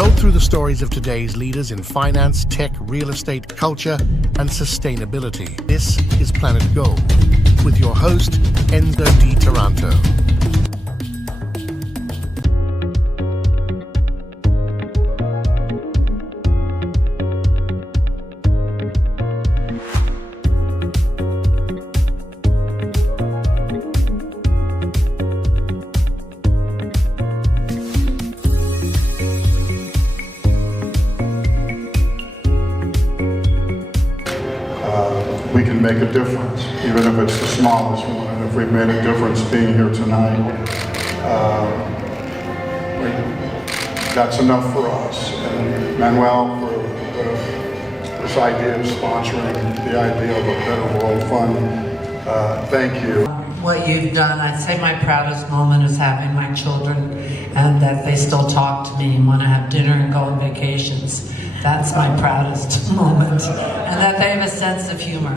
told through the stories of today's leaders in finance, tech, real estate, culture, and sustainability. This is Planet Go, with your host, Enzo Di Taranto. We can make a difference, even if it's the smallest one. And if we've made a difference being here tonight, that's enough for us. And Manuel, for this idea of sponsoring the idea of a Better World Fund, thank you. What you've done, I'd say my proudest moment is having my children and that they still talk to me and want to have dinner and go on vacations. That's my proudest moment. And that they have a sense of humor.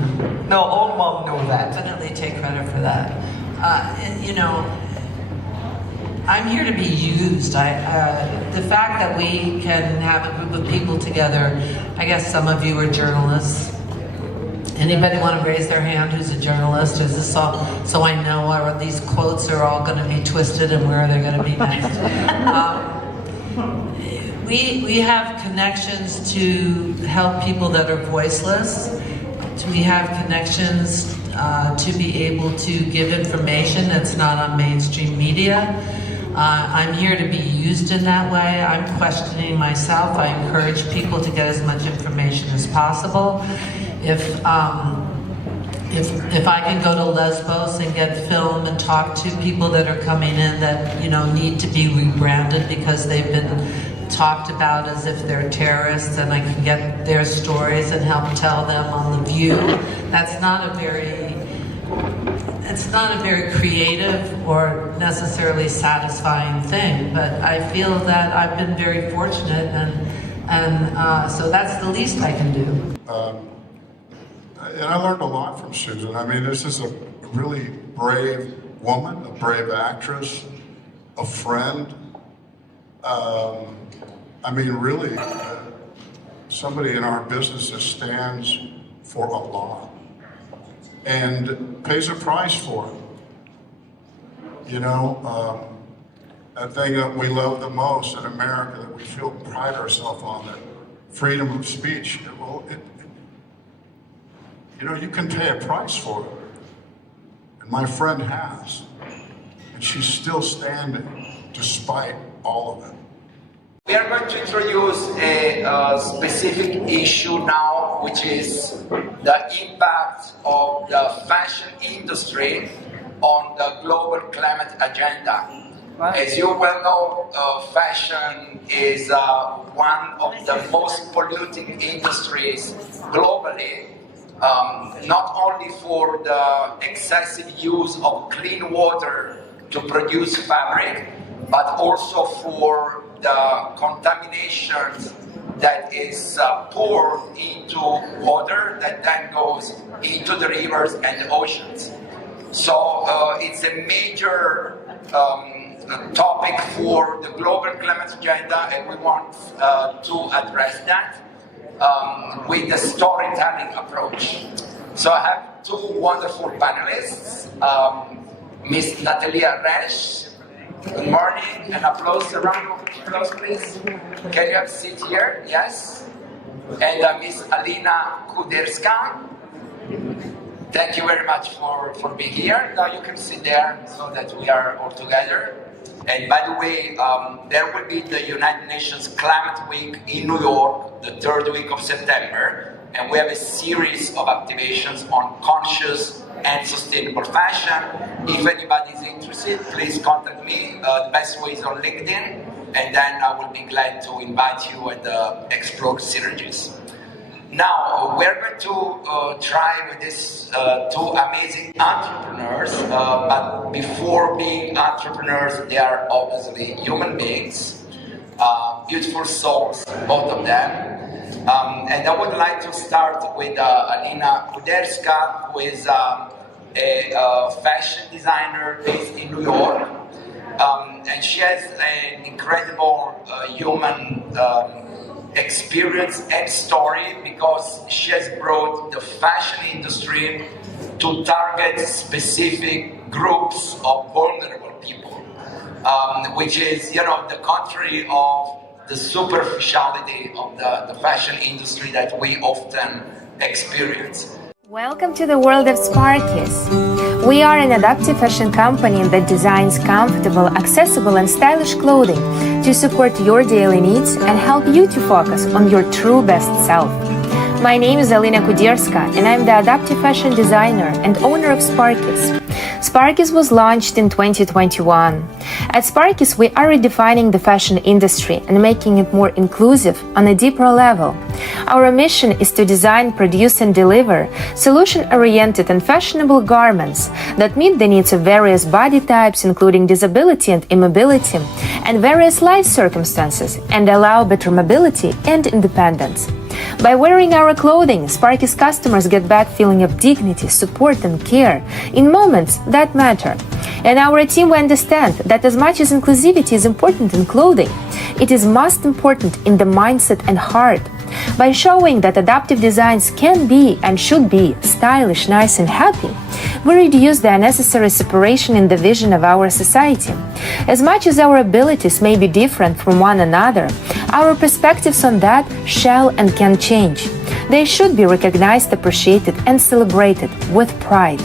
No, all mom know that. Definitely take credit for that. I'm here to be used. The fact that we can have a group of people together, I guess some of you are journalists. Anybody want to raise their hand who's a journalist? Is this all, so I know where these quotes are all going to be twisted and where they're going to be next. We have connections to help people that are voiceless. We have connections to be able to give information that's not on mainstream media. I'm here to be used in that way. I'm questioning myself. I encourage people to get as much information as possible. If I can go to Lesbos and get film and talk to people that are coming in that need to be rebranded because they've been talked about as if they're terrorists, and I can get their stories and help tell them on The View. It's not a very creative or necessarily satisfying thing, but I feel that I've been very fortunate, and so that's the least I can do. And I learned a lot from Susan. I mean, this is a really brave woman, a brave actress, a friend. I mean, really, somebody in our business that stands for a lot and pays a price for it. That thing that we love the most in America, that we feel pride ourselves on, that freedom of speech. Well, you can pay a price for it. And my friend has. And she's still standing despite all of it. We are going to introduce a specific issue now, which is the impact of the fashion industry on the global climate agenda. Right. As you well know, fashion is one of the most polluting industries globally, not only for the excessive use of clean water to produce fabric, but also for the contamination that is poured into water that then goes into the rivers and the oceans. So it's a major topic for the global climate agenda, and we want to address that with the storytelling approach. So I have two wonderful panelists, Miss Nataliya Resh. Good morning, and applause, a round of applause, please. Can you have a seat here? Yes. And Miss Alina Kudelski. Thank you very much for being here. Now you can sit there so that we are all together. And by the way, there will be the United Nations Climate Week in New York, the third week of September. And we have a series of activations on conscious and sustainable fashion. If anybody is interested, please contact me. The best way is on LinkedIn, and then I will be glad to invite you and explore synergies. Now, we're going to try with these two amazing entrepreneurs, but before being entrepreneurs, they are obviously human beings, beautiful souls, both of them. And I would like to start with Alina Kudelski, who is a fashion designer based in New York. And she has an incredible human experience and story, because she has brought the fashion industry to target specific groups of vulnerable people, which is, the contrary of the superficiality of the fashion industry that we often experience. Welcome to the world of Sparkies. We are an adaptive fashion company that designs comfortable, accessible and stylish clothing to support your daily needs and help you to focus on your true best self. My name is Alina Kudelski and I'm the adaptive fashion designer and owner of Sparkies. Sparkies was launched in 2021. At Sparkies, we are redefining the fashion industry and making it more inclusive on a deeper level. Our mission is to design, produce and deliver solution-oriented and fashionable garments that meet the needs of various body types, including disability and immobility, and various life circumstances, and allow better mobility and independence. By wearing our clothing, Sparkies customers get back feeling of dignity, support and care in moments that matter. And our team will understand that as much as inclusivity is important in clothing, it is most important in the mindset and heart. By showing that adaptive designs can be and should be stylish, nice and happy, we reduce the unnecessary separation in the vision of our society. As much as our abilities may be different from one another, our perspectives on that shall and can change. They should be recognized, appreciated and celebrated with pride.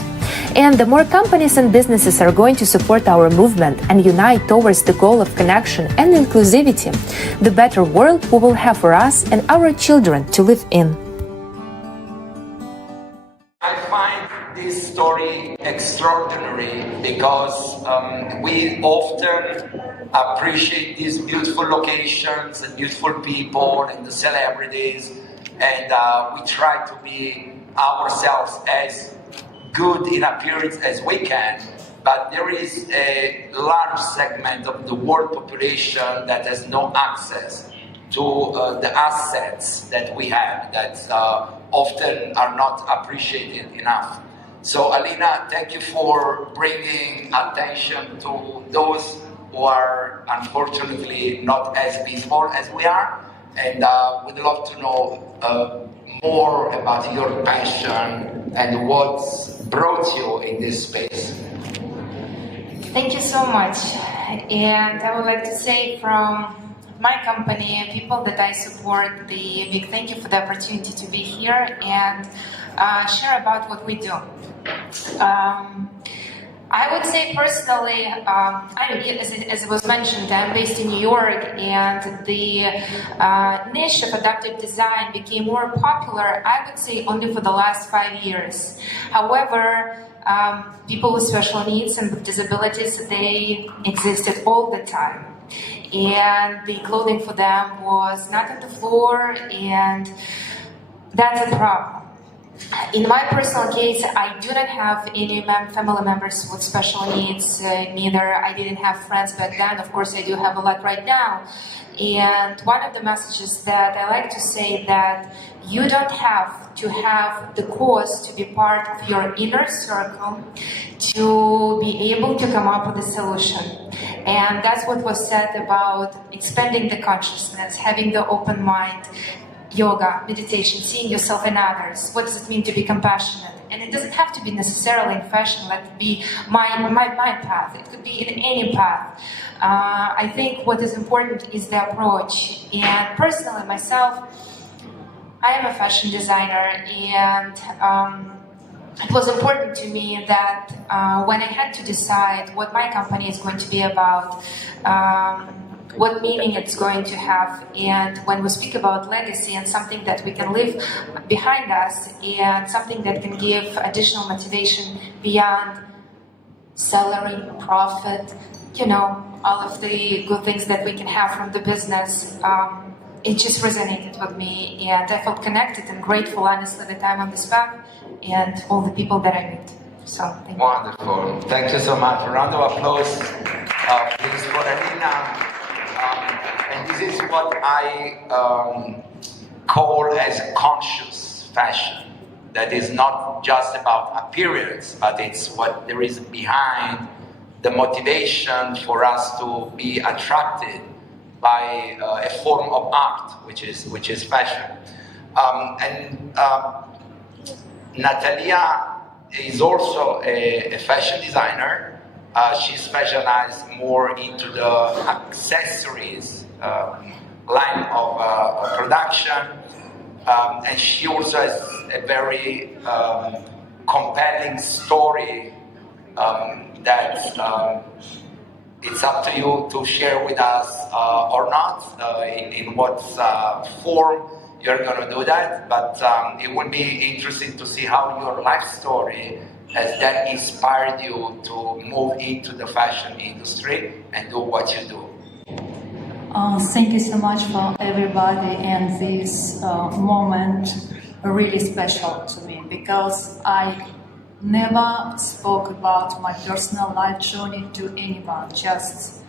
And the more companies and businesses are going to support our movement and unite towards the goal of connection and inclusivity, the better world we will have for us and our children to live in. I find this story extraordinary because we often appreciate these beautiful locations and beautiful people and the celebrities, and we try to be ourselves as good in appearance as we can, but there is a large segment of the world population that has no access to the assets that we have that often are not appreciated enough. So Alina, thank you for bringing attention to those who are unfortunately not as visible as we are, and we'd love to know more about your passion and what's brought you in this space. Thank you so much. And I would like to say from my company and people that I support, the big thank you for the opportunity to be here and share about what we do. I would say personally, as it was mentioned, I'm based in New York, and the niche of adaptive design became more popular, I would say, only for the last 5 years. However, people with special needs and with disabilities, they existed all the time. And the clothing for them was not on the floor, and that's a problem. In my personal case, I do not have any family members with special needs, neither I didn't have friends back then. Of course, I do have a lot right now. And one of the messages that I like to say that you don't have to have the cause to be part of your inner circle to be able to come up with a solution. And that's what was said about expanding the consciousness, having the open mind, yoga, meditation, seeing yourself in others. What does it mean to be compassionate? And it doesn't have to be necessarily in fashion. Let it be my path. It could be in any path. I think what is important is the approach. And personally, myself, I am a fashion designer, and it was important to me that when I had to decide what my company is going to be about, what meaning it's going to have, and when we speak about legacy and something that we can leave behind us and something that can give additional motivation beyond salary, profit, all of the good things that we can have from the business, it just resonated with me, and I felt connected and grateful, honestly, that I'm on this path and all the people that I meet. So, thank you. Wonderful. Thank you so much. A round of applause, please, for Alina. And this is what I call as conscious fashion. That is not just about appearance, but it's what there is behind the motivation for us to be attracted by a form of art, which is fashion. Nataliya is also a fashion designer. She specialized more into the accessories line of production, and she also has a very compelling story that it's up to you to share with us or not, in what form you're going to do that, but it would be interesting to see how your life story has then inspired you to move into the fashion industry and do what you do. Thank you so much for everybody, and this moment really special to me because I never spoke about my personal life journey to anyone, just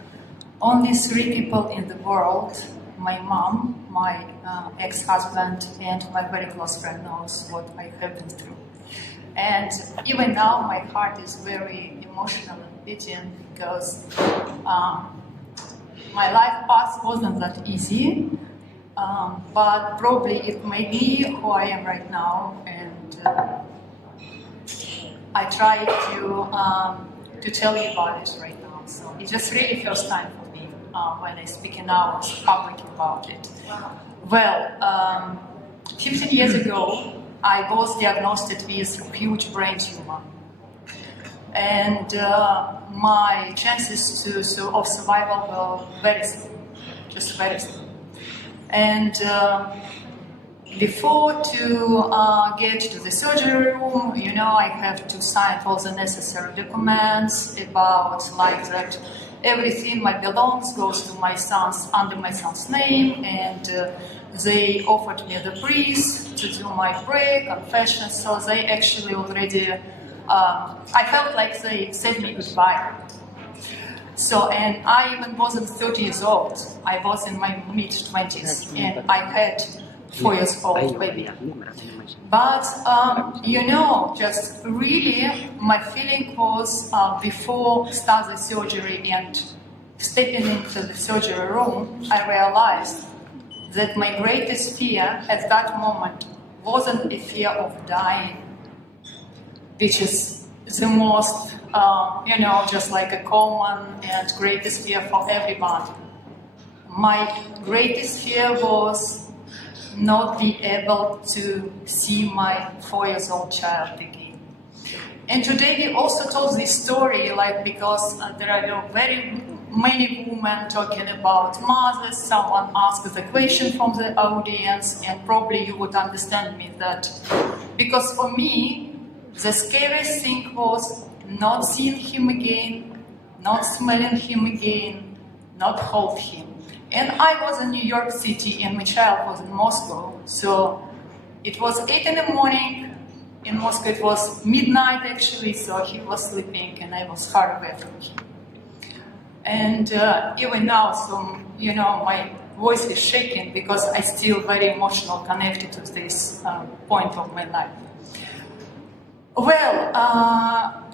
only 3 people in the world. My mom, my ex-husband, and my very close friend knows what I have been through. And even now my heart is very emotional and beating because my life path wasn't that easy, but probably it may be who I am right now, and I try to tell you about it right now. So it's just really first time for me when I speak in hours publicly about it. Well, 15 years ago, I was diagnosed with huge brain tumor, and my chances of survival were very slim, just very slim. And before to get to the surgery room, you know, I have to sign all the necessary documents about like that everything my belongs goes to my son's under my son's name, and they offered me the priest to do my prayer, confession, so they actually already I felt like they said me goodbye. So, and I even wasn't 30 years old. I was in my mid-20s, and I had 4 years old baby. But, you know, just really my feeling was before starting the surgery and stepping into the surgery room, I realized that my greatest fear at that moment wasn't a fear of dying, which is the most, you know, just like a common and greatest fear for everybody. My greatest fear was not be able to see my 4-year-old child again. And today we also told this story, like, because there are very many women talking about mothers. Someone asked the question from the audience, and probably you would understand me that, because for me, the scariest thing was not seeing him again, not smelling him again, not hold him. And I was in New York City and my child was in Moscow. So it was 8 in the morning. In Moscow it was midnight actually, so he was sleeping and I was far away from him. And even now, so, you know, my voice is shaking because I still very emotional connected to this point of my life. Well,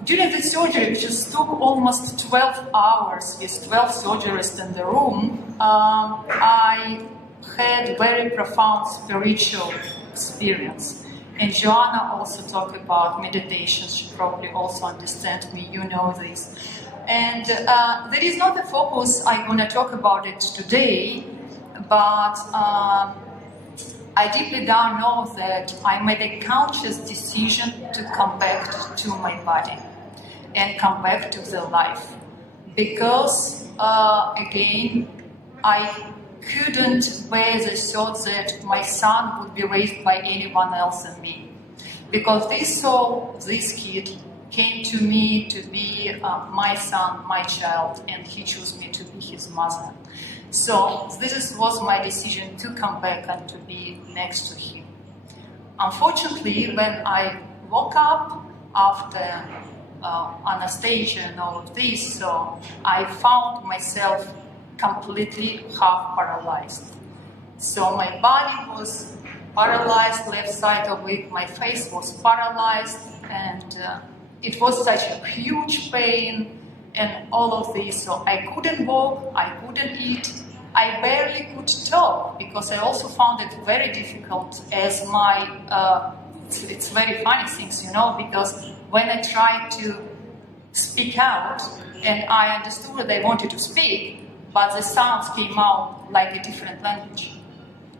during the surgery, which just took almost 12 hours with 12 surgeries in the room, I had very profound spiritual experience. And Joanna also talked about meditation. She probably also understands me, you know this. And there is not a focus, I want to talk about it today, but I deeply down know that I made a conscious decision to come back to my body and come back to the life. Because, again, I couldn't bear the thought that my son would be raised by anyone else than me. Because they saw this kid came to me to be my son, my child, and he chose me to be his mother. So this was my decision to come back and to be next to him. Unfortunately, when I woke up after anesthesia and all of this, so I found myself completely half paralyzed. So my body was paralyzed, left side of it, my face was paralyzed, and it was such a huge pain, and all of this. So I couldn't walk, I couldn't eat, I barely could talk, because I also found it very difficult as my, it's very funny things, you know, because when I tried to speak out, and I understood that I wanted to speak, but the sounds came out like a different language.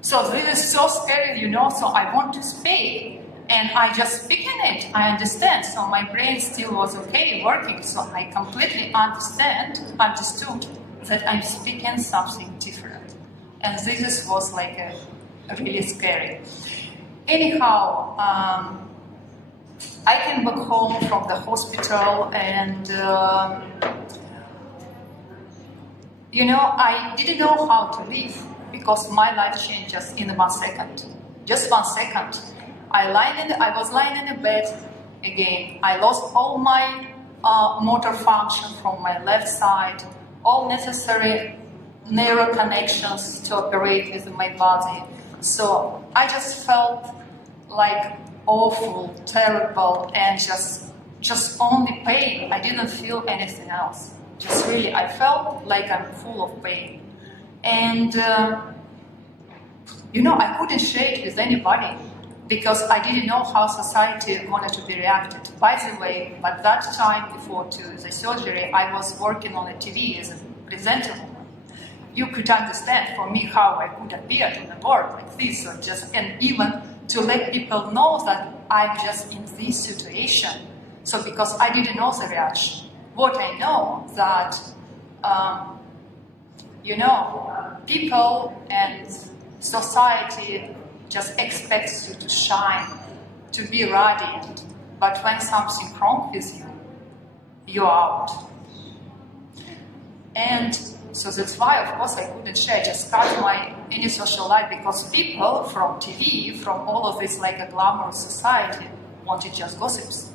So this is so scary, you know, so I want to speak, and I just speak in it, I understand, so my brain still was okay working, so I completely understood that I'm speaking something different. And this was like a really scary. Anyhow, I came back home from the hospital, and you know, I didn't know how to live, because my life changed just in 1 second. Just 1 second. I was lying in the bed again. I lost all my motor function from my left side, all necessary neural connections to operate with my body. So I just felt like awful, terrible, and just only pain. I didn't feel anything else. Just really, I felt like I'm full of pain. And, you know, I couldn't share it with anybody, because I didn't know how society wanted to be reacted. By the way, at that time, before to the surgery, I was working on the TV as a presenter. You could understand for me how I could appear on the board like this, or just, and even to let people know that I'm just in this situation. So because I didn't know the reaction. What I know that, you know, people and society just expects you to shine, to be radiant. But when something wrong with you, you're out. And so that's why, of course, I couldn't share, just cut my any social life, because people from TV, from all of this like a glamorous society, wanted just gossips.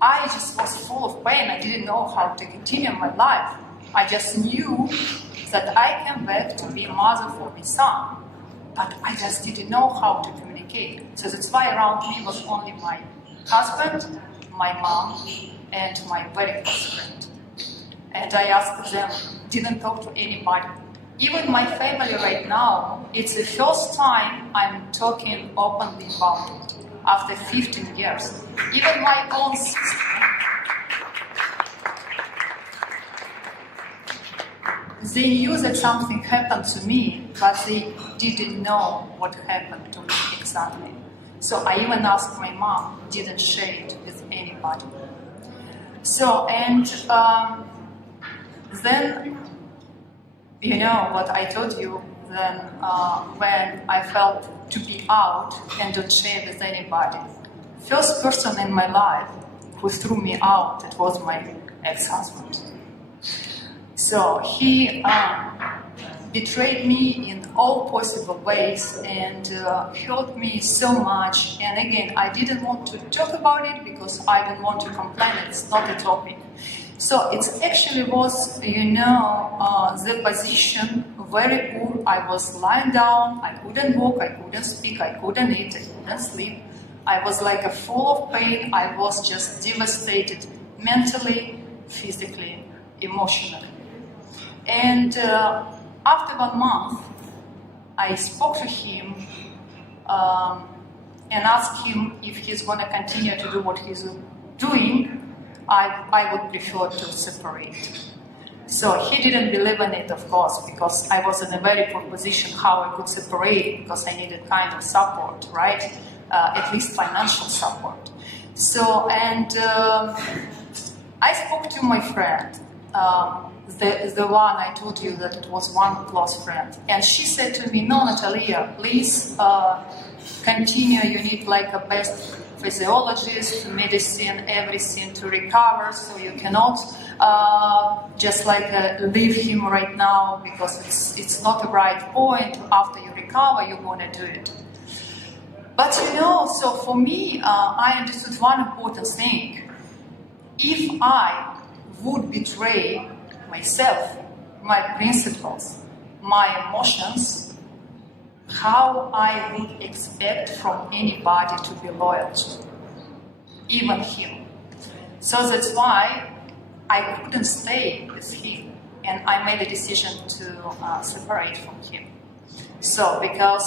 I just was full of pain. I didn't know how to continue my life. I just knew that I came back to be a mother for my son, but I just didn't know how to communicate. So that's why around me was only my husband, my mom, and my very close friend. And I asked them, didn't talk to anybody. Even my family right now, it's the first time I'm talking openly about it after 15 years. Even my own sister, they knew that something happened to me, but they didn't know what happened to me exactly. So I even asked my mom, didn't share it with anybody. So, and then, you know what I told you, then when I felt to be out and don't share with anybody, first person in my life who threw me out, it was my ex-husband. So he betrayed me in all possible ways and hurt me so much. And again, I didn't want to talk about it because I didn't want to complain. It's not a topic. So it actually was, you know, the position very poor. I was lying down. I couldn't walk. I couldn't speak. I couldn't eat. I couldn't sleep. I was like full of pain. I was just devastated mentally, physically, emotionally. And after 1 month, I spoke to him and asked him if he's going to continue to do what he's doing. I would prefer to separate. So he didn't believe in it, of course, because I was in a very poor position how I could separate, because I needed kind of support, right? At least financial support. So, and I spoke to my friend, the one I told you that it was one close friend. And she said to me, no, Nataliya, please continue. You need like a best physiologist, medicine, everything to recover. So you cannot just like leave him right now, because it's not the right point. After you recover, you're going to do it. But you know, so for me, I understood one important thing. If I would betray myself, my principles, my emotions, how I would expect from anybody to be loyal to, even him. So that's why I couldn't stay with him, and I made a decision to separate from him. So, because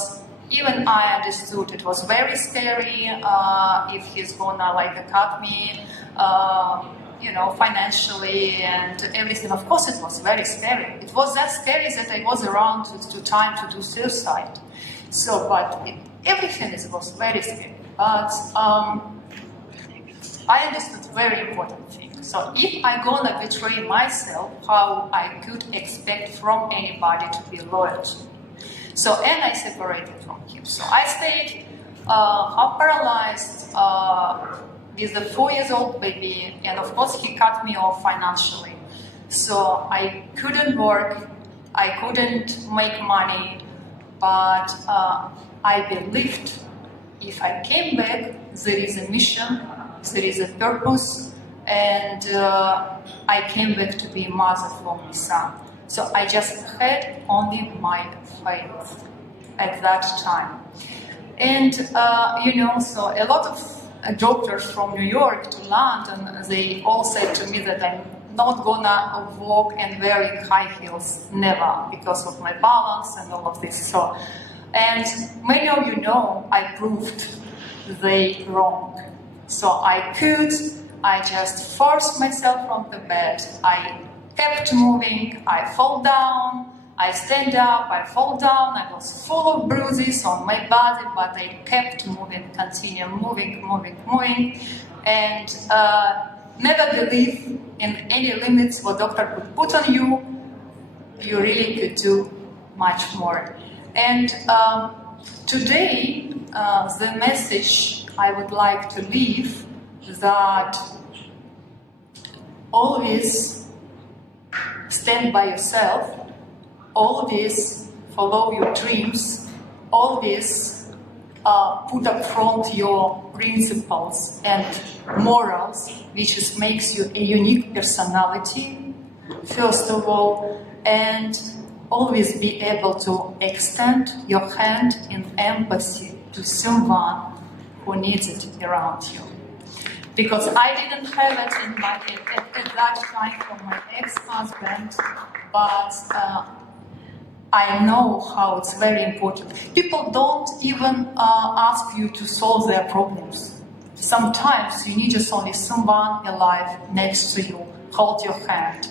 even I understood it was very scary if he's gonna cut me, financially and everything. Of course, it was very scary. It was that scary that I was around to time to do suicide. So, but everything was very scary. But I understood very important thing. So if I gonna betray myself, how I could expect from anybody to be loyal to me? So, and I separated from him. So I stayed half paralyzed with a 4-year-old baby, and of course he cut me off financially. So I couldn't work, I couldn't make money, but I believed if I came back, there is a mission, there is a purpose, and I came back to be a mother for my son. So I just had only my faith at that time. And, so a lot of doctors from New York to London, they all said to me that I'm not gonna walk and wearing high heels, never, because of my balance and all of this. So, and many of you know, I proved they wrong. So I just forced myself from the bed. I kept moving, I fall down, I stand up, I fall down, I was full of bruises on my body, but I kept moving, continue moving, and never believe in any limits what doctor could put on you. You really could do much more. And today, the message I would like to leave that always stand by yourself, always follow your dreams, always put up front your principles and morals, which makes you a unique personality, first of all, and always be able to extend your hand in empathy to someone who needs it around you. Because I didn't have it at that time from my ex-husband, but I know how it's very important. People don't even ask you to solve their problems. Sometimes you need just only someone alive next to you, hold your hand,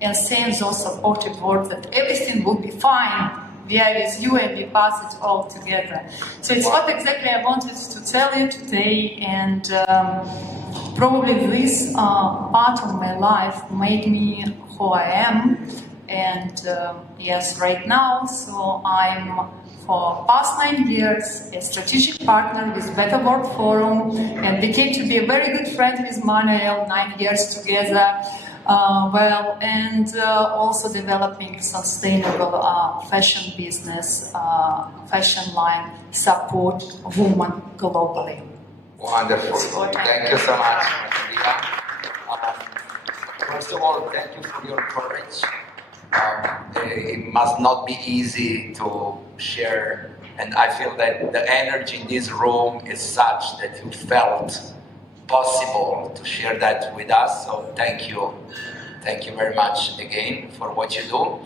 and saying those supportive words that everything will be fine. We are with you and we pass it all together. So it's what exactly I wanted to tell you today, and probably this part of my life made me who I am. And yes, right now, so I'm for past 9 years a strategic partner with Better World Forum, and became to be a very good friend with Manuel, 9 years together. And also developing sustainable fashion business, fashion line, support women globally. Wonderful. Thank you so much, Nataliya. First of all, thank you for your courage. It must not be easy to share, and I feel that the energy in this room is such that you felt possible to share that with us. So thank you very much again for what you do.